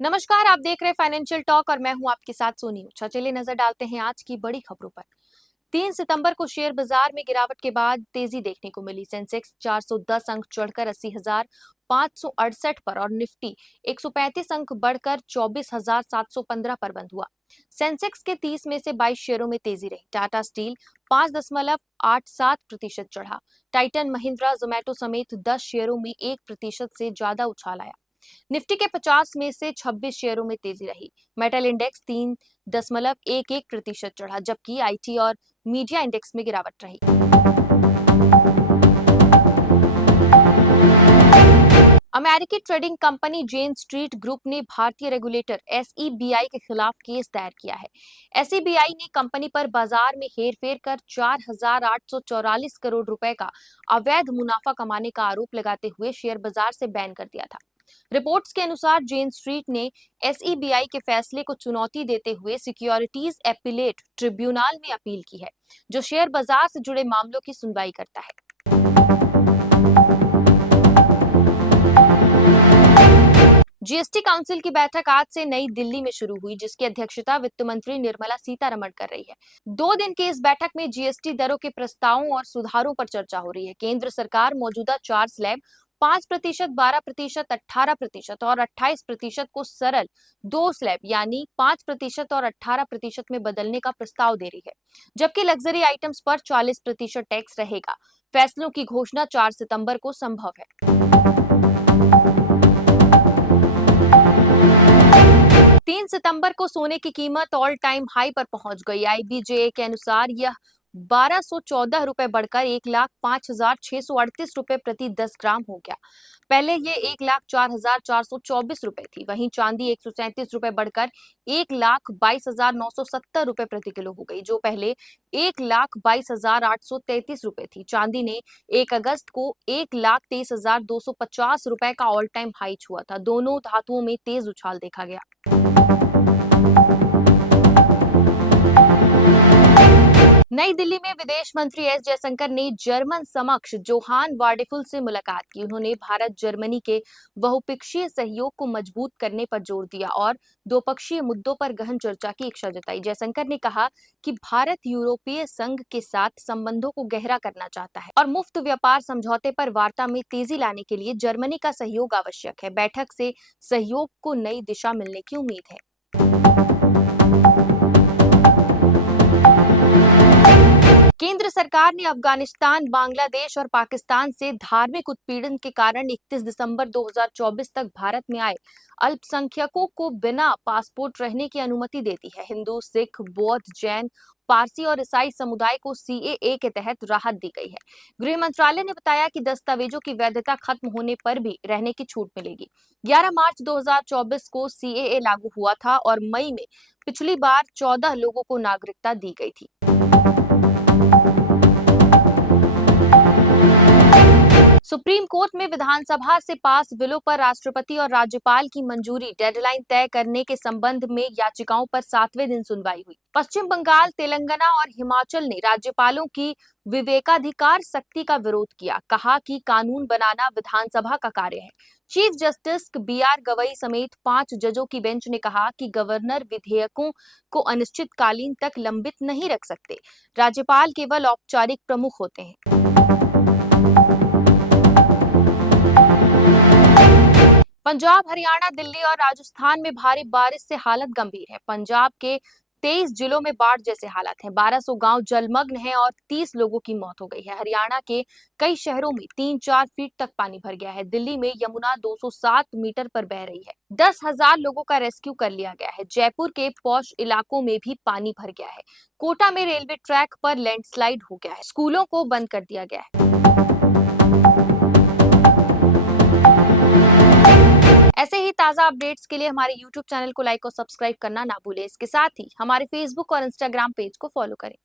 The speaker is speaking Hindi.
नमस्कार, आप देख रहे हैं फाइनेंशियल टॉक और मैं हूं आपके साथ सोनी ऊंचा। चलिए नजर डालते हैं आज की बड़ी खबरों पर। 3 सितंबर को शेयर बाजार में गिरावट के बाद तेजी देखने को मिली। सेंसेक्स 410 अंक चढ़कर 80,568 पर और निफ्टी 135 अंक बढ़कर 24,715 पर बंद हुआ। सेंसेक्स के 30 में से 22 शेयरों में तेजी रही। टाटा स्टील 5.87% चढ़ा। टाइटन महिंद्रा जोमेटो समेत 10 शेयरों में 1% से ज्यादा उछाल आया। निफ्टी के 50 में से 26 शेयरों में तेजी रही। मेटल इंडेक्स 3.11% चढ़ा, जबकि आईटी और मीडिया इंडेक्स में गिरावट रही। अमेरिकी ट्रेडिंग कंपनी जेन स्ट्रीट ग्रुप ने भारतीय रेगुलेटर एसईबीआई के खिलाफ केस दायर किया है। एसईबीआई ने कंपनी पर बाजार में हेरफेर कर 4,844 करोड़ रुपए का अवैध मुनाफा कमाने का आरोप लगाते हुए शेयर बाजार से बैन कर दिया था। रिपोर्ट्स के अनुसार जेन स्ट्रीट ने एसईबीआई के फैसले को चुनौती देते हुए सिक्योरिटीज एपीलेट ट्रिब्यूनल में अपील की है, जो शेयर बाजार से जुड़े मामलों की सुनवाई करता है। जीएसटी काउंसिल की बैठक आज से नई दिल्ली में शुरू हुई, जिसकी अध्यक्षता वित्त मंत्री निर्मला सीतारमण कर रही है। 2 दिन की इस बैठक में जीएसटी दरों के प्रस्तावों और सुधारों पर चर्चा हो रही है। केंद्र सरकार मौजूदा 4 स्लैब 5%, 12%, 18% और 28% को सरल 2 स्लैब यानी 5% और 18% में बदलने का प्रस्ताव दे रही है, जबकि लग्जरी आइटम्स पर 40% टैक्स रहेगा। फैसलों की घोषणा 4 सितंबर को संभव है। 3 सितंबर को सोने की कीमत ऑल टाइम हाई पर पहुंच गई। आईबीजेए के अनुसार यह 1214 रुपए बढ़कर 1,05,638 रुपए प्रति 10 ग्राम हो गया। पहले ये 1,04,424 रुपए थी। वहीं चांदी 137 रुपए बढ़कर 1,22,970 रुपए प्रति किलो हो गई, जो पहले 1,22,833 रुपए थी। चांदी ने 1 अगस्त को 1,23,250 रुपए का ऑल टाइम हाई छुआ था। दोनों धातुओं में तेज उछाल देखा गया। नई दिल्ली में विदेश मंत्री एस जयशंकर ने जर्मन समक्ष जोहान वाडेफुल से मुलाकात की। उन्होंने भारत जर्मनी के बहुपक्षीय सहयोग को मजबूत करने पर जोर दिया और द्विपक्षीय मुद्दों पर गहन चर्चा की इच्छा जताई। जयशंकर ने कहा कि भारत यूरोपीय संघ के साथ संबंधों को गहरा करना चाहता है और मुफ्त व्यापार समझौते पर वार्ता में तेजी लाने के लिए जर्मनी का सहयोग आवश्यक है। बैठक से सहयोग को नई दिशा मिलने की उम्मीद है। केंद्र सरकार ने अफगानिस्तान, बांग्लादेश और पाकिस्तान से धार्मिक उत्पीड़न के कारण 31 दिसंबर 2024 तक भारत में आए अल्पसंख्यकों को बिना पासपोर्ट रहने की अनुमति दे दी है। हिंदू, सिख, बौद्ध, जैन, पारसी और ईसाई समुदाय को सीएए के तहत राहत दी गई है। गृह मंत्रालय ने बताया कि दस्तावेजों की वैधता खत्म होने पर भी रहने की छूट मिलेगी। 11 मार्च 2024 को सीएए लागू हुआ था और मई में पिछली बार 14 लोगों को नागरिकता दी गई थी। सुप्रीम कोर्ट में विधानसभा से पास बिलों पर राष्ट्रपति और राज्यपाल की मंजूरी डेडलाइन तय करने के संबंध में याचिकाओं पर 7वें दिन सुनवाई हुई। पश्चिम बंगाल, तेलंगाना और हिमाचल ने राज्यपालों की विवेकाधिकार शक्ति का विरोध किया। कहा कि कानून बनाना विधानसभा का कार्य है। चीफ जस्टिस बीआर गवई समेत 5 जजों की बेंच ने कहा कि गवर्नर विधेयकों को अनिश्चितकालीन तक लंबित नहीं रख सकते। राज्यपाल केवल औपचारिक प्रमुख होते हैं। पंजाब, हरियाणा, दिल्ली और राजस्थान में भारी बारिश से हालत गंभीर है। पंजाब के 23 जिलों में बाढ़ जैसे हालात हैं। 1200 गांव जलमग्न हैं और 30 लोगों की मौत हो गई है। हरियाणा के कई शहरों में 3-4 फीट तक पानी भर गया है। दिल्ली में यमुना 207 मीटर पर बह रही है। 10,000 लोगों का रेस्क्यू कर लिया गया है। जयपुर के पौष इलाकों में भी पानी भर गया है। कोटा में रेलवे ट्रैक पर लैंडस्लाइड हो गया है। स्कूलों को बंद कर दिया गया है। ऐसे ही ताजा अपडेट्स के लिए हमारे YouTube चैनल को लाइक और सब्सक्राइब करना ना भूलें। इसके साथ ही हमारे Facebook और Instagram पेज को फॉलो करें।